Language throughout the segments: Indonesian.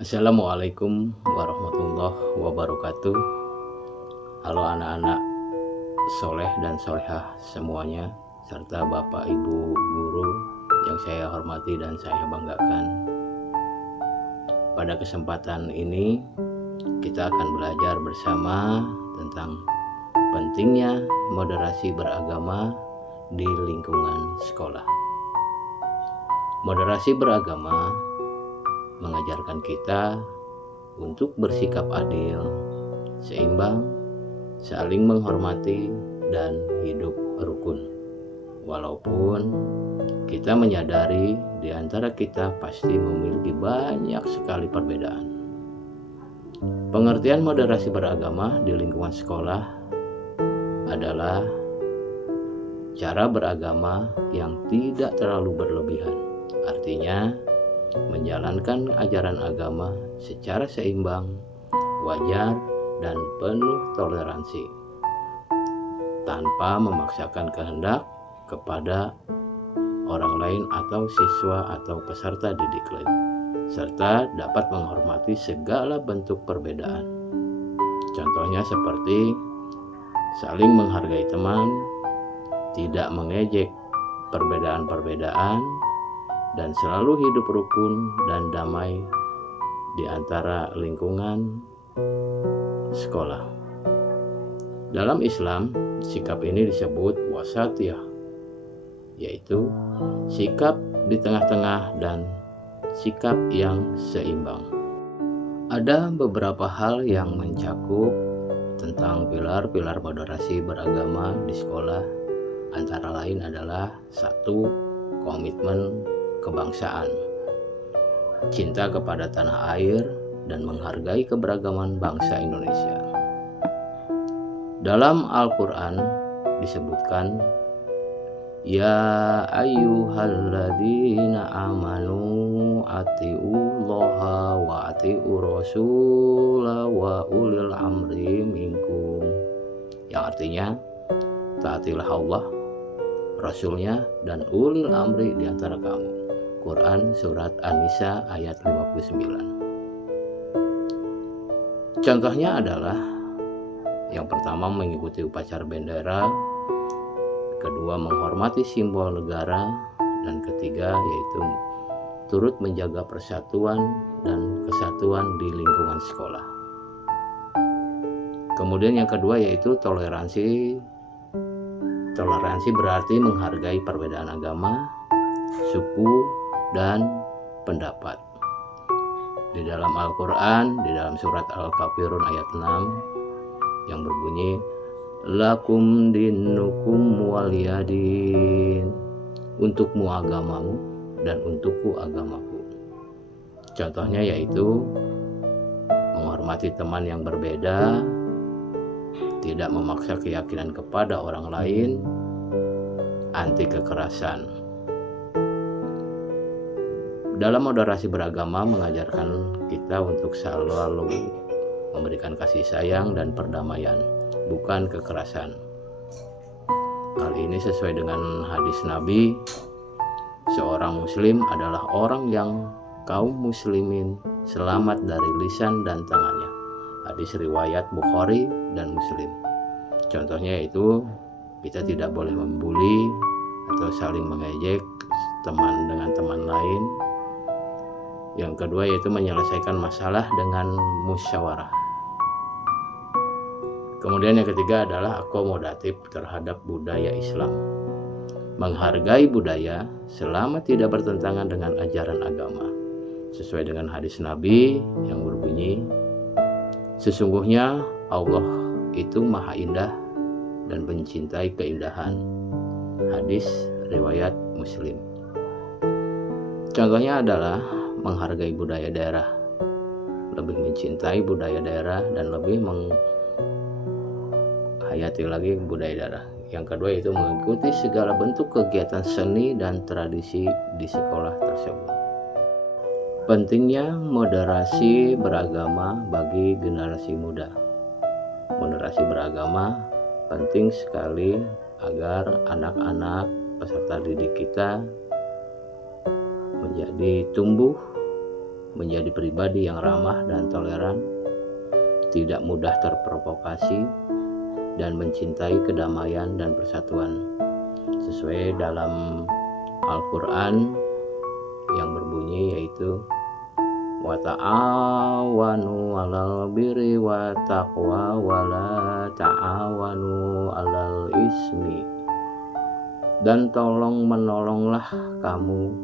Assalamualaikum warahmatullahi wabarakatuh. Halo anak-anak soleh dan solehah semuanya, serta bapak ibu guru yang saya hormati dan saya banggakan. Pada kesempatan ini kita akan belajar bersama tentang pentingnya moderasi beragama di lingkungan sekolah. Moderasi beragama mengajarkan kita untuk bersikap adil, seimbang, saling menghormati, dan hidup rukun. Walaupun kita menyadari di antara kita pasti memiliki banyak sekali perbedaan. Pengertian moderasi beragama di lingkungan sekolah adalah cara beragama yang tidak terlalu berlebihan. Artinya, menjalankan ajaran agama secara seimbang, wajar, dan penuh toleransi, tanpa memaksakan kehendak kepada orang lain atau siswa atau peserta didik lain, serta dapat menghormati segala bentuk perbedaan. Contohnya seperti saling menghargai teman, tidak mengejek perbedaan-perbedaan, dan selalu hidup rukun dan damai di antara lingkungan sekolah. Dalam Islam, sikap ini disebut wasatiyah, yaitu sikap di tengah-tengah dan sikap yang seimbang. Ada beberapa hal yang mencakup tentang pilar-pilar moderasi beragama di sekolah, antara lain adalah 1. Komitmen kebangsaan, cinta kepada tanah air, dan menghargai keberagaman bangsa Indonesia. Dalam Al-Quran disebutkan, Ya ayyuhalladzina amanu atiullaha wa atiur rasula wa ulil amri minkum, yang artinya taatilah Allah, Rasulnya, dan ulil amri di antara kamu. Quran Surat An-Nisa ayat 59. Contohnya adalah yang pertama mengikuti upacara bendera, kedua menghormati simbol negara, dan ketiga yaitu turut menjaga persatuan dan kesatuan di lingkungan sekolah. Kemudian yang kedua yaitu toleransi. Toleransi berarti menghargai perbedaan agama, suku, dan pendapat. Di dalam Al-Quran, di dalam surat Al-Kafirun ayat 6 yang berbunyi, Lakum dinukum waliyadin, untukmu agamamu dan untukku agamaku. Contohnya yaitu menghormati teman yang berbeda, tidak memaksa keyakinan kepada orang lain, anti kekerasan. Dalam moderasi beragama mengajarkan kita untuk selalu memberikan kasih sayang dan perdamaian, bukan kekerasan. Hal ini sesuai dengan hadis Nabi, seorang muslim adalah orang yang kaum muslimin selamat dari lisan dan tangannya. Hadis riwayat Bukhari dan Muslim. Contohnya yaitu kita tidak boleh membuli atau saling mengejek teman dengan teman lain. Yang kedua yaitu menyelesaikan masalah dengan musyawarah. Kemudian yang ketiga adalah akomodatif terhadap budaya Islam. Menghargai budaya selama tidak bertentangan dengan ajaran agama. Sesuai dengan hadis Nabi yang berbunyi, sesungguhnya Allah itu maha indah dan mencintai keindahan. Hadis riwayat Muslim. Contohnya adalah menghargai budaya daerah, lebih mencintai budaya daerah dan lebih menghayati lagi budaya daerah. Yang kedua yaitu mengikuti segala bentuk kegiatan seni dan tradisi di sekolah tersebut. Pentingnya moderasi beragama bagi generasi muda. Moderasi beragama penting sekali agar anak-anak peserta didik kita menjadi tumbuh menjadi pribadi yang ramah dan toleran, tidak mudah terprovokasi, dan mencintai kedamaian dan persatuan. Sesuai dalam Al-Quran yang berbunyi yaitu wa ta'awanu 'alal birri wa taqwa wa la ta'awanu 'alal ismi, dan tolong menolonglah kamu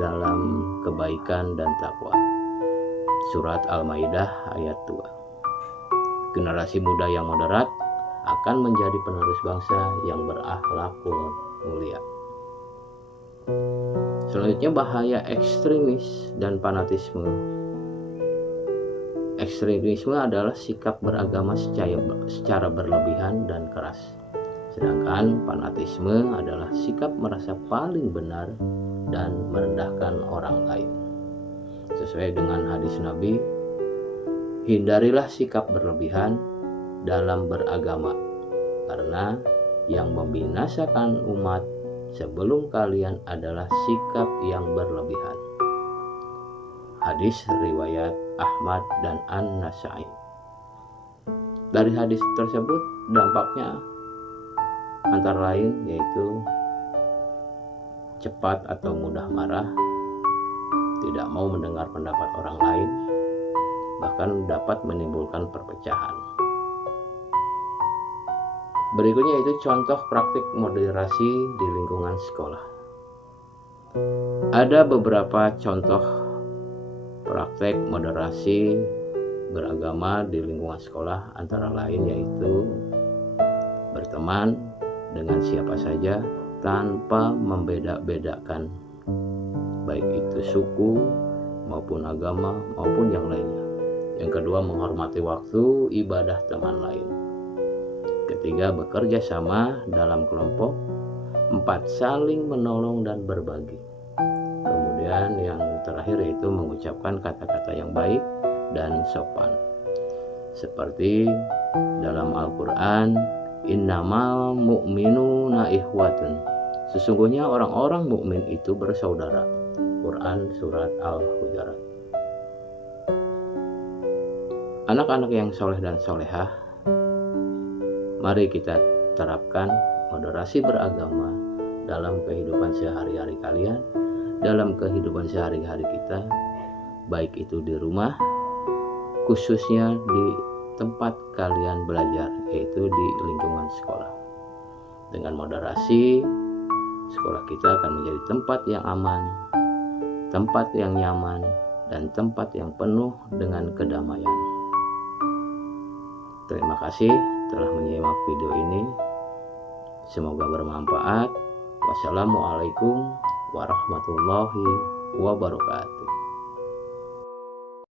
dalam kebaikan dan takwa. Surat Al-Maidah ayat 2. Generasi muda yang moderat akan menjadi penerus bangsa yang berakhlakul mulia. Selanjutnya, bahaya ekstremis dan fanatisme. Ekstremisme adalah sikap beragama secara berlebihan dan keras. Sedangkan fanatisme adalah sikap merasa paling benar dan merendahkan orang lain. Sesuai dengan hadis Nabi, hindarilah sikap berlebihan dalam beragama, karena yang membinasakan umat sebelum kalian adalah sikap yang berlebihan. Hadis riwayat Ahmad dan An-Nasai. Dari hadis tersebut dampaknya antara lain yaitu cepat atau mudah marah, tidak mau mendengar pendapat orang lain, bahkan dapat menimbulkan perpecahan. Berikutnya itu contoh praktik moderasi di lingkungan sekolah. Ada beberapa contoh praktek moderasi beragama di lingkungan sekolah, antara lain yaitu berteman dengan siapa saja tanpa membeda-bedakan, baik itu suku maupun agama maupun yang lainnya. Yang kedua, menghormati waktu ibadah teman lain. Ketiga, bekerja sama dalam kelompok. 4, saling menolong dan berbagi. Kemudian yang terakhir yaitu mengucapkan kata-kata yang baik dan sopan. Seperti dalam Al-Quran, innamal mu'minuna ikhwatun, sesungguhnya orang-orang mukmin itu bersaudara. Quran surat Al-Hujurat. Anak-anak yang soleh dan solehah, mari kita terapkan moderasi beragama dalam kehidupan sehari-hari kalian, dalam kehidupan sehari-hari kita, baik itu di rumah, khususnya di tempat kalian belajar, yaitu di lingkungan sekolah. Dengan moderasi, sekolah kita akan menjadi tempat yang aman, tempat yang nyaman, dan tempat yang penuh dengan kedamaian. Terima kasih telah menyimak video ini. Semoga bermanfaat. Wassalamualaikum warahmatullahi wabarakatuh.